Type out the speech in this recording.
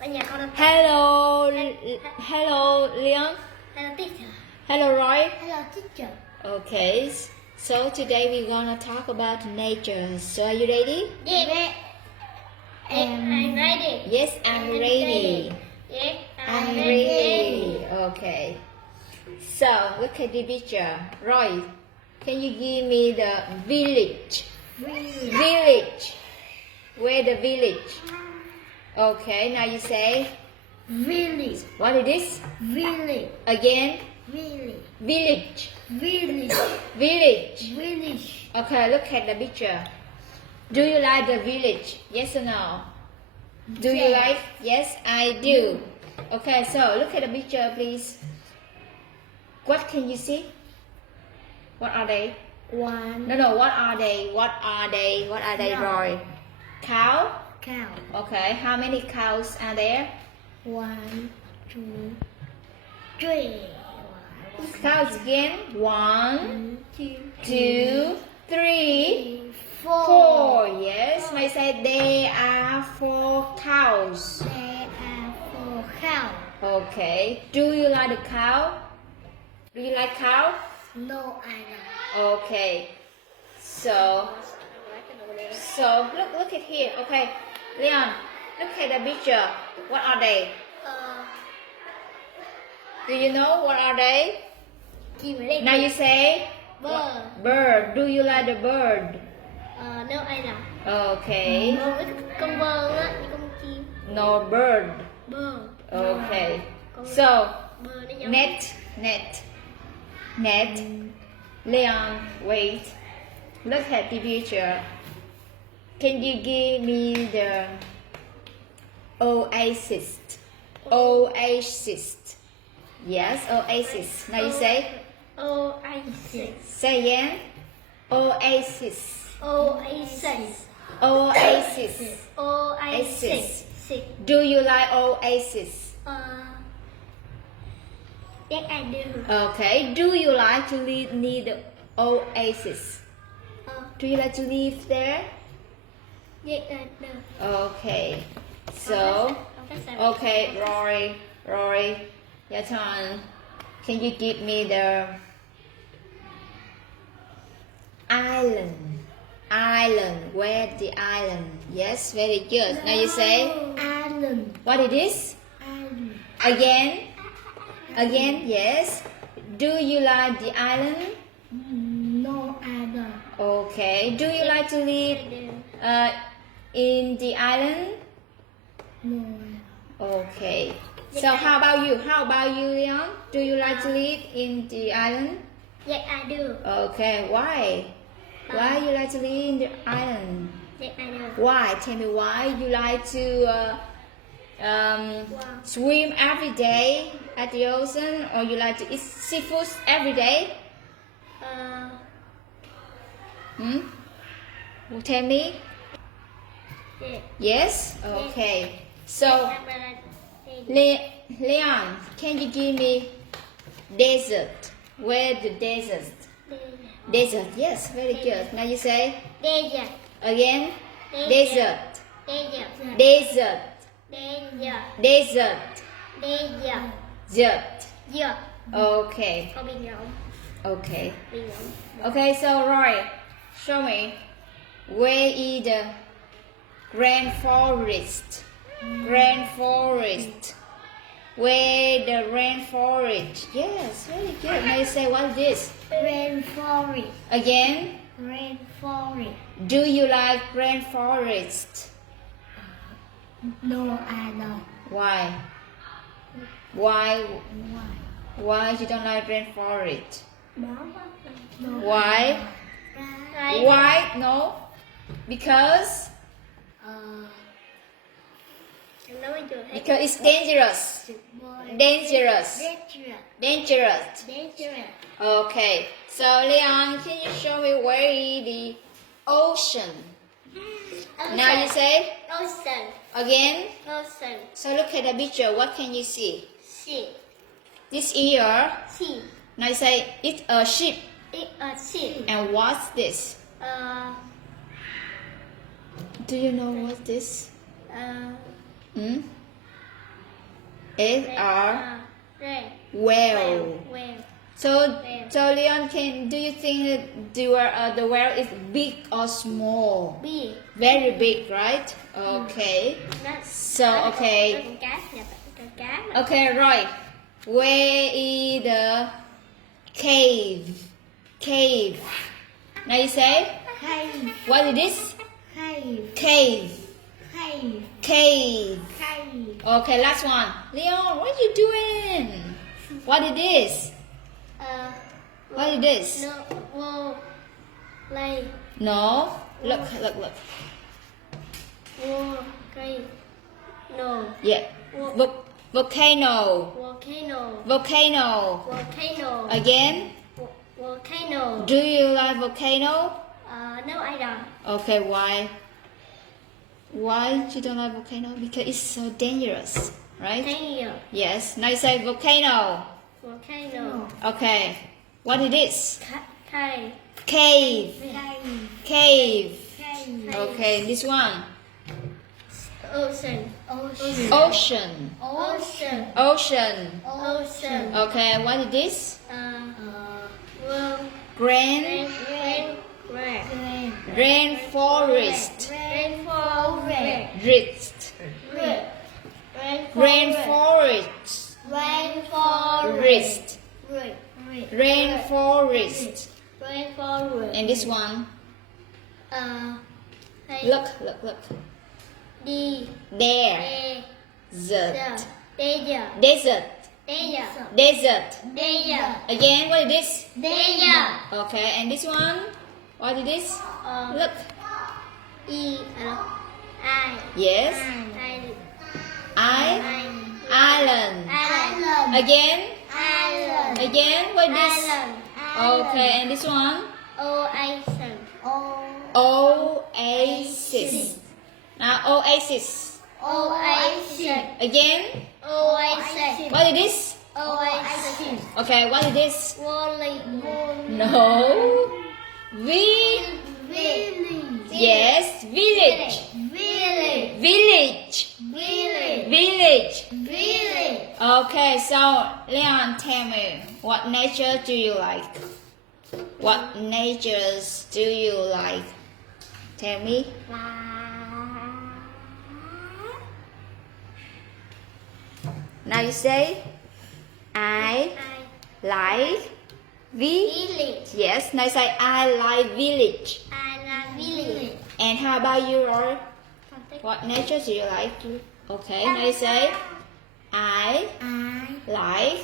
Ở nhà con đang... Hello, hello Leon. Hello teacher. Hello Roy. Hello teacher. Okay, so today we're gonna talk about nature. So are you ready? Yes. I'm ready. Yes, I'm ready. Yes, I'm ready. Okay. So look at the picture. Roy, can you give me the village? Village. Where the village? Okay, now you say Village. what it is? Village. Again. Village. Village. Village. Village. Village. Okay, look at the picture. Do you like the village? Yes or no? Do you like? Yes, I do. Okay, so look at the picture, please. What can you see? What are they? One No, what are they? What are they? What are they, No. Roy? Cow? cow. Okay, how many cows are there? 1, 2, 3. Cows again. 1, 1, 2, 3, 4. 4. Yes, may say there are 4 cows. There are 4 cows. Okay. Do you like the cow? Do you like cow? No, I don't. Okay. So look at here. Okay, Leon, look at the picture. What are they? Do you know what are they? Now you say Bird. bird. Do you like the bird? No, I don't. Okay. Con bơ á, như con chim. No bird. Bơ. Okay. So Bơ nó giống. net. Leon, wait. Look at the picture. Can you give me the oasis? Oasis. Yes, oasis. Now you say. Oasis. Say again. Oasis. Oasis. Oasis. Oasis. Do you like oasis? Yes, I do. Okay. Do you like to live near the oasis? Do you like to live there? Yes, I do. Okay. So, okay, Roy, your turn. Can you give me the island? Island. Where the island? Yes, very good. Now you say Island. what it is? Island. Again? Again, yes. Do you like the island? No, I don't. Okay. Do you like to live in the island? No. Okay. So how about you? How about you, Leon? Do you like to live in the island? Yes, I do. Okay. Why? Why you like to live in the island? Yes, I do. Why? Tell me why you like to swim every day at the ocean, or you like to eat seafood every day? Tell me. Yes. Yes. Okay. So. Leon, can you give me desert? Where the desert? Desert, yes, very good. Now you say Desert. again. Desert. Desert. Desert. Desert. Desert. Desert. Desert. Desert. Okay. Con bị ngọng. Okay. Bị ngọng. Okay, so Roy, show me where is the grand forest? Grand forest. Where the rainforest? Yes, very good. Now you say what is this? Rainforest. Again. Rainforest. Do you like rainforest? No, I don't. Why? Why? Why? Why you don't like rainforest? No. Why? Why? No. Because it's dangerous. Dangerous. Dangerous. Dangerous. Okay. So Leon, can you show me where is the ocean? Now you say Ocean. again. Ocean. So look at the picture. What can you see? Sea. This ear. Sea. Now you say it's a ship. It's a sea. And what's this? Uh, Do you know what's this? uh, Hmm? S-R, Red. well. Well. So Leon, do you think the whale is big or small? Big. Very big, right? Okay. So, okay. Con cá. Nhà con cá. Okay, right. Where is the cave? Cave. Now you say, Cave. what is this? Cave. Cave. Cave. Cave. Cave. Okay, last one. Leon, what are you doing? What is this? What is this? No. Whoa. Lay. No. Look. Whoa. Cave. No. Yeah. Volcano. Volcano. Volcano. Volcano. Again. Volcano. Do you like volcano? No, I don't. Okay, why? Why you don't like volcano? Because it's so dangerous, right? Volcano. Yes. Now you say volcano. Volcano. Okay. What is this? Cave. Cave. Cave. Cave. Okay, this one. Ocean. Ocean. Ocean. Ocean. Ocean. Okay, what is this? Grand. Rainforest. Rainforest. Rainforest. Rainforest. And this one. Look. D. There. Desert. Desert. Desert. Desert. Again, what is this? Desert. Okay, and this one? What is this? Look. I. Yes. Island. Again? Again, what is this? Okay, and this one? Oasis. Now, oasis. Again? What is this? Okay, what is this? No. Yes, village. Village. Okay, so Leon, tell me, what nature do you like? What natures do you like? Tell me. Now you say, I like Village. Yes, now you say, I like village. And how about you, Rory? What nature do you like? Okay, now you say, I like